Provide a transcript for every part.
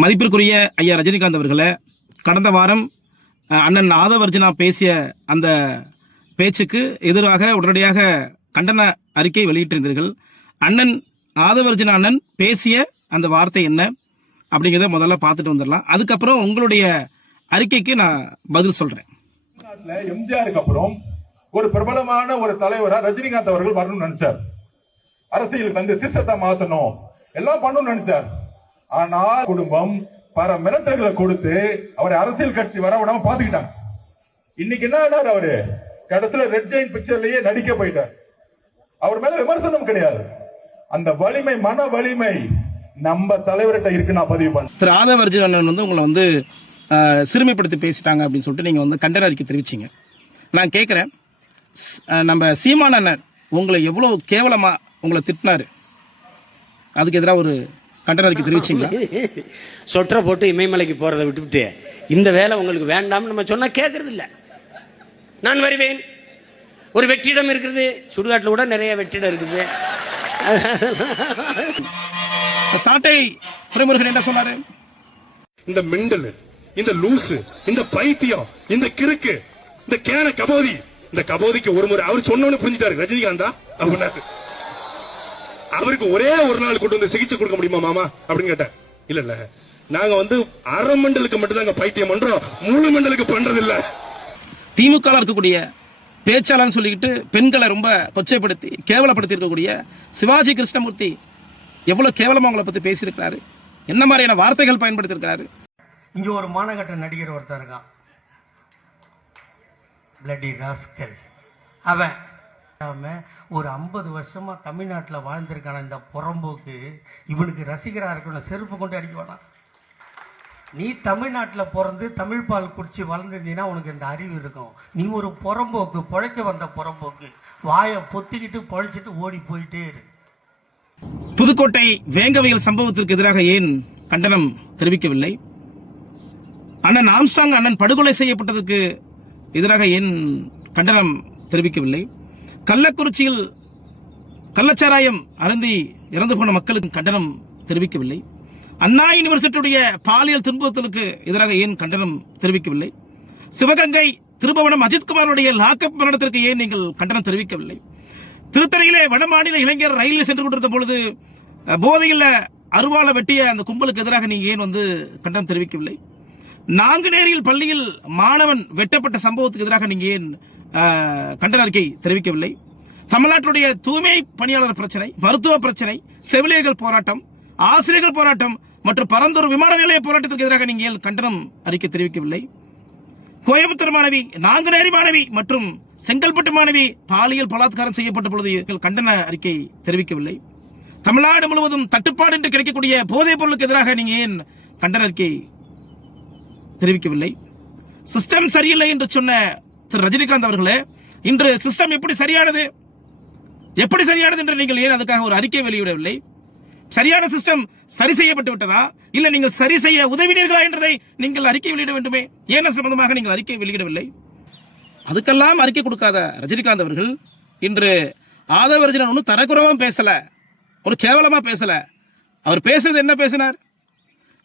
மதிப்பிற்குரிய ஐயா ரஜினிகாந்த் அவர்களே, கடந்த வாரம் அண்ணன் ஆதவர்ஜுனா பேசிய அந்த பேச்சுக்கு எதிராக உடனடியாக கண்டன அறிக்கை வெளியிட்டிருந்தீர்கள். அண்ணன் ஆதவர்ஜுனா அண்ணன் பேசிய அந்த வார்த்தை என்ன அப்படிங்கிறத முதல்ல பார்த்துட்டு வந்துடலாம். அதுக்கப்புறம் உங்களுடைய அறிக்கைக்கு நான் பதில் சொல்றேன். எம்ஜிஆருக்கு அப்புறம் ஒரு பிரபலமான ஒரு தலைவரா ரஜினிகாந்த் அவர்கள் வரணும்னு நினைச்சார். அரசியலுக்கு வந்து சிஸ்டத்தை மாத்தணும், எல்லாம் பண்ணணும்னு நினைச்சார். ஆனால் குடும்பம் பல மிரட்டல்களை கொடுத்து அவரை அரசியல் கட்சி வர விடாம பாத்துக்கிட்டாங்க. இன்னைக்கு என்ன ஆனார்? அவரு கடைசியில ரெட் ஜெயின் பிக்சர்லயே நடிக்க போயிட்டார். அவர் மேல விமர்சனம் கிடையாது. அந்த வலிமை, மன வலிமை நம்ம தலைவர்கிட்ட இருக்கு. நான் பதிவு பண்ண திரு ஆதவர்ஜுனன் வந்து உங்களை வந்து சிறுமைப்படுத்தி பேசிட்டாங்க அப்படின்னு சொல்லிட்டு நீங்க வந்து கண்டன அறிக்கை தெரிவிச்சிங்க. நான் கேட்குறேன், நம்ம சீமான் அண்ணன் உங்களை எவ்வளவு கேவலமா உங்களை திட்டினாரு, அதுக்கு எதிராக ஒரு கண்டன அறிக்கை தெரிவிச்சிங்களா? சொற்ற போட்டு இமயமலைக்கு போறதை விட்டுவிட்டு இந்த வேலை உங்களுக்கு வேண்டாம்னு நம்ம சொன்னா கேட்கறது இல்லை. நான் வருவேன். ஒரு வெற்றிடம் இருக்குது, சுடுகாட்டில் கூட நிறைய வெற்றிடம் இருக்குது. சாட்டை துரைமுருகன் என்ன சொன்னாரு? இந்த மெண்டல், இந்த லூசு, இந்த பைத்தியம், இந்த கிறுக்கு, இந்த கேன கபோதி, இந்த கபோதிக்கு ஒரு முறை அவர் சொன்னோன்னு புரிஞ்சுட்டாரு ரஜினிகாந்தா அப்படின்னாரு. அவருக்கு ஒரே ஒரு நாள் கொண்டு வந்து சிகிச்சை கொடுக்க முடியுமா மாமா அப்படின்னு கேட்டேன். இல்ல இல்ல, நாங்க வந்து அரை மண்டலுக்கு மட்டும் தாங்க பைத்தியம் பண்றோம், முழு மண்டலுக்கு பண்றது இல்ல. திமுக இருக்கக்கூடிய பேச்சாளர் சொல்லிக்கிட்டு பெண்களை ரொம்ப கொச்சைப்படுத்தி கேவலப்படுத்தி இருக்கக்கூடிய சிவாஜி கிருஷ்ணமூர்த்தி எவ்வளவு கேவலமா அவங்களை பத்தி பேசியிருக்கிறாரு, என்ன மாதிரியான வார்த்தைகள் பயன்படுத்தி இருக்காரு. இங்க ஒரு மானகட்ட நடிகர் ஒருத்தர் இருக்கான், பிளடி ராஸ்கல். அவன் ஒரு 50 வருஷமா தமிழ்நாட்டில் வாழ்ந்திருக்கான இந்த புறம்போக்கு இவனுக்கு ரசிகராக இருக்கணும், செருப்பு கொண்டு அடிக்க வேணாம். நீ தமிழ்நாட்டில் பிறந்து தமிழ் பால் குடிச்சு வளர்ந்துருந்தீங்கன்னா உனக்கு இந்த அறிவு இருக்கும். நீ ஒரு புறம்போக்கு, பொழைக்க வந்த புறம்போக்கு, வாயை பொத்திக்கிட்டு பொழைச்சிட்டு ஓடி போயிட்டே இரு. புதுக்கோட்டை வேங்கவியல் சம்பவத்திற்கு எதிராக ஏன் கண்டனம் தெரிவிக்கவில்லை? அண்ணன் ஆம்ஸ்ட்ராங் அண்ணன் படுகொலை செய்யப்பட்டதற்கு எதிராக ஏன் கண்டனம் தெரிவிக்கவில்லை? கள்ளக்குறிச்சியில் கள்ளச்சாராயம் அருந்தி இறந்து போன மக்களுக்கு கண்டனம் தெரிவிக்கவில்லை? அண்ணா யூனிவர்சிட்டியுடைய பாலியல் துன்புறுத்தலுக்கு எதிராக ஏன் கண்டனம் தெரிவிக்கவில்லை? சிவகங்கை திருபுவனம் அஜித்குமாருடைய லாக்அப் மரணத்திற்கு ஏன் நீங்கள் கண்டனம் தெரிவிக்கவில்லை? திருத்தணியிலே வடமாநில இளைஞர் ரயிலில் சென்று கொண்டிருந்த பொழுது போதையில் அருவாளை வெட்டிய அந்த கும்பலுக்கு எதிராக நீங்க ஏன் வந்து கண்டனம் தெரிவிக்கவில்லை? நாங்குநேரியில் பள்ளியில் மாணவன் வெட்டப்பட்ட சம்பவத்துக்கு எதிராக நீங்க ஏன் கண்டன அறிக்கை தெரிவிக்கவில்லை? தமிழ்நாட்டினுடைய தூய்மை பணியாளர் பிரச்சனை, மருத்துவ பிரச்சனை, செவிலியர்கள் போராட்டம், ஆசிரியர்கள் போராட்டம் மற்றும் பரந்தூர் விமான நிலைய போராட்டத்திற்கு எதிராக நீங்கள் கண்டனம் அறிக்கை தெரிவிக்கவில்லை? கோயம்புத்தூர் மாணவி, நாங்குநேரி மாணவி மற்றும் செங்கல்பட்டு மாணவி பாலியல் பலாத்காரம் செய்யப்பட்ட பொழுது கண்டன அறிக்கை தெரிவிக்கவில்லை? தமிழ்நாடு முழுவதும் தட்டுப்பாடு என்று கிடைக்கக்கூடிய போதைப் பொருளுக்கு எதிராக நீங்க ஏன் கண்டன அறிக்கை தெரிவிக்கவில்லை? சிஸ்டம் சரியில்லை என்று சொன்ன திரு ரஜினிகாந்த் அவர்களே, இன்று சிஸ்டம் எப்படி சரியானது என்று நீங்கள் ஏன் அதுக்காக ஒரு அறிக்கை வெளியிடவில்லை? சரியான சிஸ்டம் சரி செய்யப்பட்டு விட்டதா, இல்ல நீங்கள் சரி செய்ய உதவினீர்களா என்றதை நீங்கள் அறிக்கை வெளியிட வேண்டுமே. ஏன் சம்பந்தமாக நீங்கள் அறிக்கை வெளியிடவில்லை? அதுக்கெல்லாம் அறிக்கை கொடுக்காத ரஜினிகாந்த் அவர்கள் இன்று ஆதவர்ஜுனன் ஒன்றும் தரக்குறவும் பேசல, ஒரு கேவலமா பேசல. அவர் பேசுறது என்ன பேசினார்?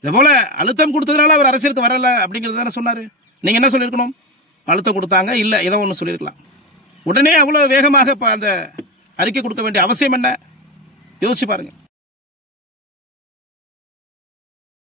இதே போல அழுத்தம் கொடுத்ததுனால அவர் அரசியலுக்கு வரல அப்படிங்கிறது தானே சொன்னாரு. நீங்க என்ன சொல்லியிருக்கணும்? அழுத்தம் கொடுத்தாங்க, இல்ல ஏதோ ஒன்று சொல்லியிருக்கலாம். உடனே அவ்வளவு வேகமாக அந்த அறிக்கை கொடுக்க வேண்டிய அவசியம் என்ன? யோசிச்சு பாருங்க.